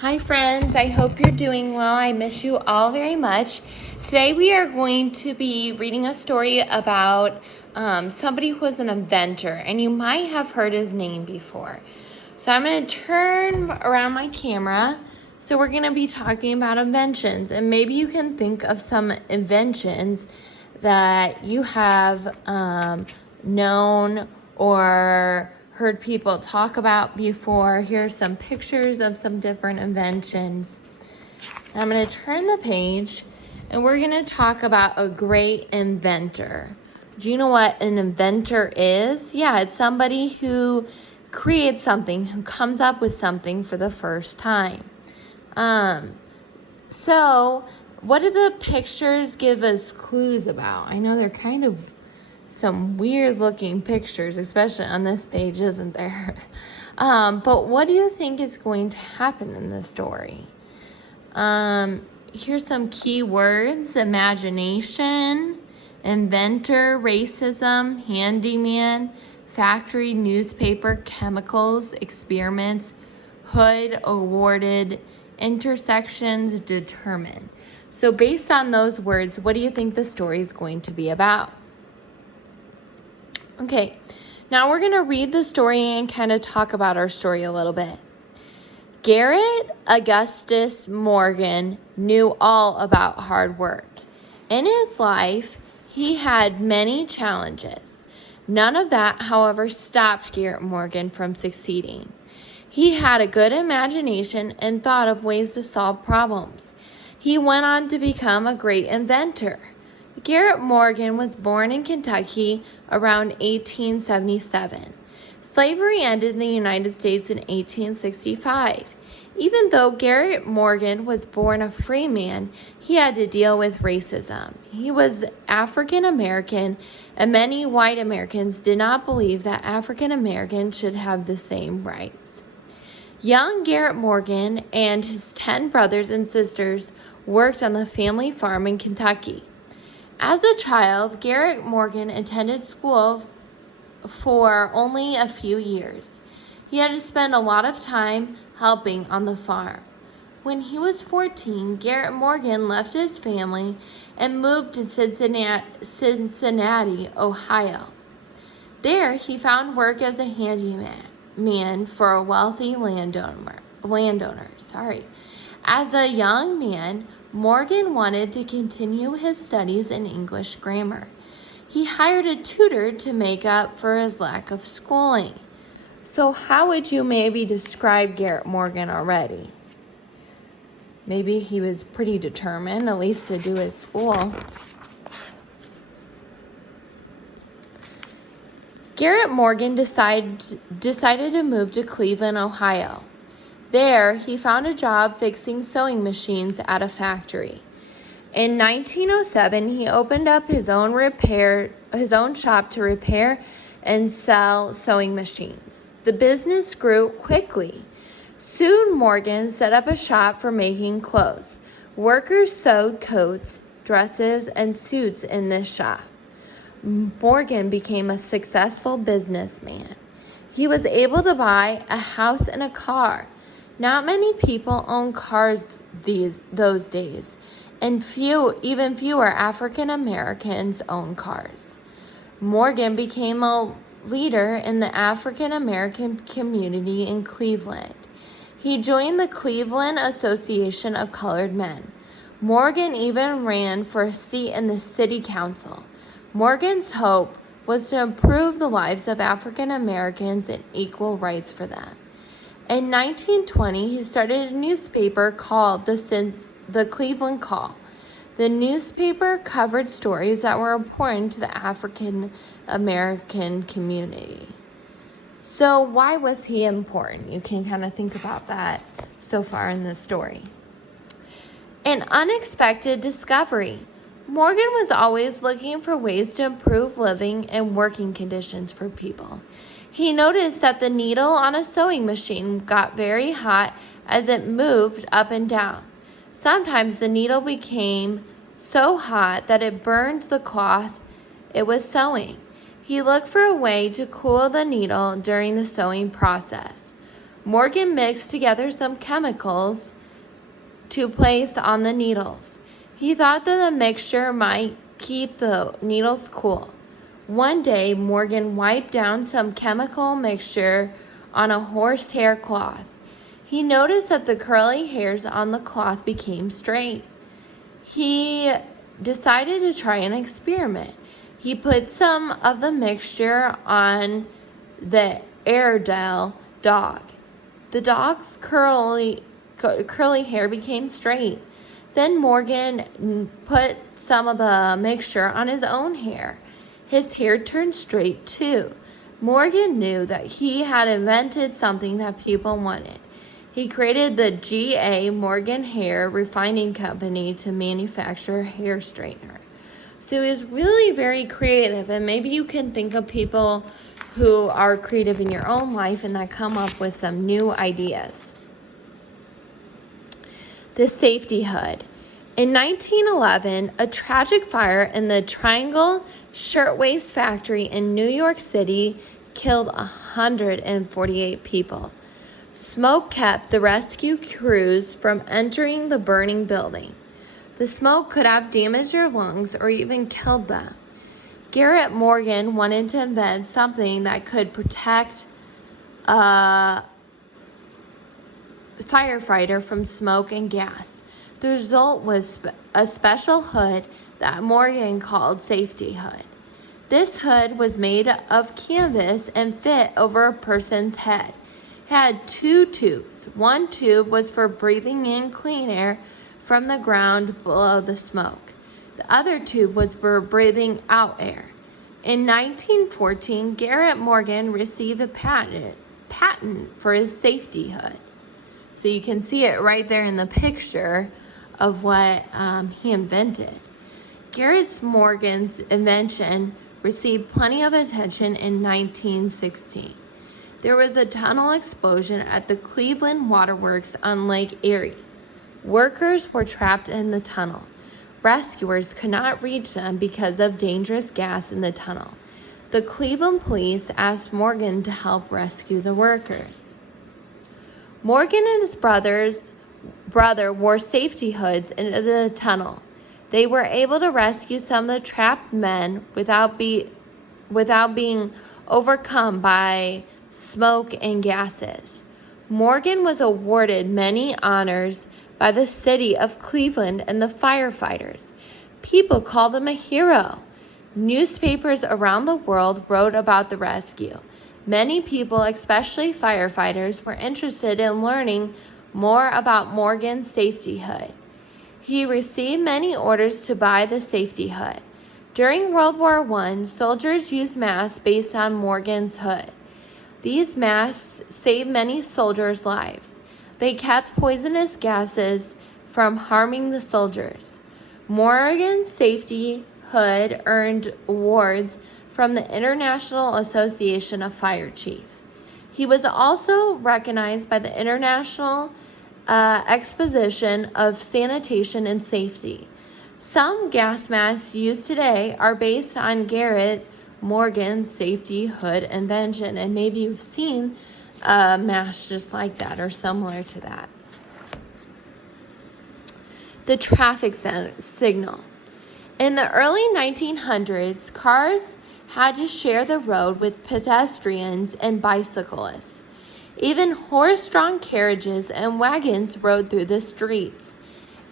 Hi friends, I hope you're doing well. I miss you all very much. Today we are going to be reading a story about somebody who was an inventor, and you might have heard his name before. So I'm going to turn around my camera. So we're going to be talking about inventions, and maybe you can think of some inventions that you have known or heard people talk about before. Here are some pictures of some different inventions. I'm going to turn the page and we're going to talk about a great inventor. Do you know what an inventor is? Yeah, it's somebody who creates something, who comes up with something for the first time. So what do the pictures give us clues about? I know they're kind of some weird looking pictures, especially on this page, isn't there? But what do you think is going to happen in the story? Here's some key words: imagination, inventor, racism, handyman, factory, newspaper, chemicals, experiments, hood, awarded, intersections, determine. So based on those words, what do you think the story is going to be about? Okay, now we're going to read the story and kind of talk about our story a little bit. Garrett Augustus Morgan knew all about hard work. In his life, he had many challenges. None of that, however, stopped Garrett Morgan from succeeding. He had a good imagination and thought of ways to solve problems. He went on to become a great inventor. Garrett Morgan was born in Kentucky around 1877. Slavery ended in the United States in 1865. Even though Garrett Morgan was born a free man, he had to deal with racism. He was African American, and many white Americans did not believe that African Americans should have the same rights. Young Garrett Morgan and his 10 brothers and sisters worked on the family farm in Kentucky. As a child, Garrett Morgan attended school for only a few years. He had to spend a lot of time helping on the farm. When he was 14, Garrett Morgan left his family and moved to Cincinnati, Ohio. There, he found work as a handyman for a wealthy landowner. As a young man, Morgan wanted to continue his studies in English grammar. He hired a tutor to make up for his lack of schooling. So how would you maybe describe Garrett Morgan already? Maybe he was pretty determined, at least to do his school. Garrett Morgan decided to move to Cleveland, Ohio. There, he found a job fixing sewing machines at a factory. In 1907, he opened up his own shop to repair and sell sewing machines. The business grew quickly. Soon, Morgan set up a shop for making clothes. Workers sewed coats, dresses, and suits in this shop. Morgan became a successful businessman. He was able to buy a house and a car. Not many people own cars those days, and even fewer African Americans own cars. Morgan became a leader in the African American community in Cleveland. He joined the Cleveland Association of Colored Men. Morgan even ran for a seat in the city council. Morgan's hope was to improve the lives of African Americans and equal rights for them. In 1920, he started a newspaper called the Cleveland Call. The newspaper covered stories that were important to the African American community. So why was he important? You can kind of think about that so far in this story. An unexpected discovery. Morgan was always looking for ways to improve living and working conditions for people. He noticed that the needle on a sewing machine got very hot as it moved up and down. Sometimes the needle became so hot that it burned the cloth it was sewing. He looked for a way to cool the needle during the sewing process. Morgan mixed together some chemicals to place on the needles. He thought that the mixture might keep the needles cool. One day, Morgan wiped down some chemical mixture on a horsehair cloth. He noticed that the curly hairs on the cloth became straight. He decided to try an experiment. He put some of the mixture on the Airedale dog. The dog's curly hair became straight. Then Morgan put some of the mixture on his own hair. His hair turned straight too. Morgan knew that he had invented something that people wanted. He created the G.A. Morgan Hair Refining Company to manufacture hair straightener. So he was really very creative, and maybe you can think of people who are creative in your own life and that come up with some new ideas. The safety hood. In 1911, a tragic fire in the Triangle Shirtwaist Factory in New York City killed 148 people. Smoke kept the rescue crews from entering the burning building. The smoke could have damaged their lungs or even killed them. Garrett Morgan wanted to invent something that could protect a firefighter from smoke and gas. The result was a special hood that Morgan called Safety Hood. This hood was made of canvas and fit over a person's head. It had two tubes. One tube was for breathing in clean air from the ground below the smoke. The other tube was for breathing out air. In 1914, Garrett Morgan received a patent for his safety hood. So you can see it right there in the picture of what he invented. Garrett Morgan's invention received plenty of attention in 1916. There was a tunnel explosion at the Cleveland Waterworks on Lake Erie. Workers were trapped in the tunnel. Rescuers could not reach them because of dangerous gas in the tunnel. The Cleveland police asked Morgan to help rescue the workers. Morgan and his brother wore safety hoods into the tunnel. They were able to rescue some of the trapped men without being overcome by smoke and gases. Morgan was awarded many honors by the city of Cleveland and the firefighters. People called him a hero. Newspapers around the world wrote about the rescue. Many people, especially firefighters, were interested in learning more about Morgan's safety hood. He received many orders to buy the safety hood. During World War I, soldiers used masks based on Morgan's hood. These masks saved many soldiers' lives. They kept poisonous gases from harming the soldiers. Morgan's safety hood earned awards from the International Association of Fire Chiefs. He was also recognized by the International Exposition of Sanitation and Safety. Some gas masks used today are based on Garrett Morgan's safety hood invention, and maybe you've seen a mask just like that or similar to that. The traffic signal. In the early 1900s, cars had to share the road with pedestrians and bicyclists. Even horse-drawn carriages and wagons rode through the streets.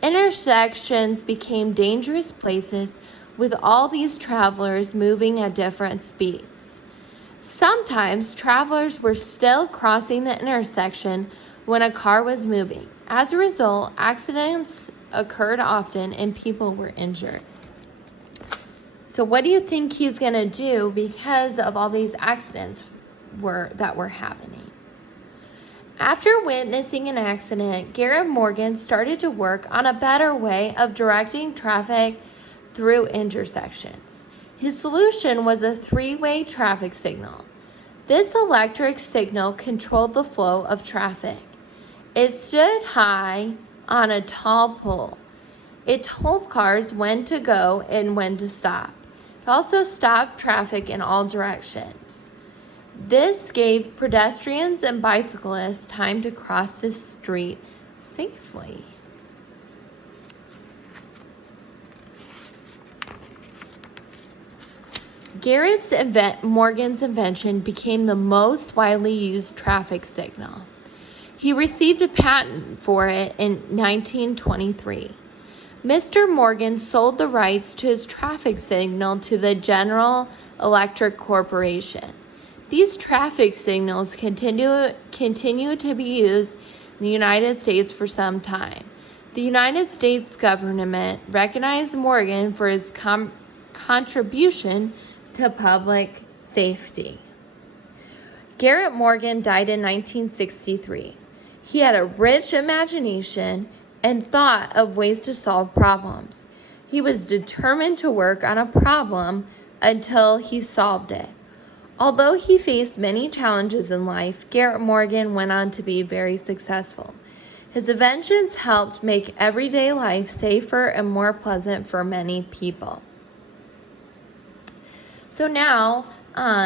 Intersections became dangerous places with all these travelers moving at different speeds. Sometimes travelers were still crossing the intersection when a car was moving. As a result, accidents occurred often and people were injured. So what do you think he's going to do because of all these accidents that were happening? After witnessing an accident, Garrett Morgan started to work on a better way of directing traffic through intersections. His solution was a three-way traffic signal. This electric signal controlled the flow of traffic. It stood high on a tall pole. It told cars when to go and when to stop. It also stopped traffic in all directions. This gave pedestrians and bicyclists time to cross the street safely. Morgan's invention became the most widely used traffic signal. He received a patent for it in 1923. Mr. Morgan sold the rights to his traffic signal to the General Electric Corporation. These traffic signals continue to be used in the United States for some time. The United States government recognized Morgan for his contribution to public safety. Garrett Morgan died in 1963. He had a rich imagination and thought of ways to solve problems. He was determined to work on a problem until he solved it. Although he faced many challenges in life, Garrett Morgan went on to be very successful. His inventions helped make everyday life safer and more pleasant for many people. So now,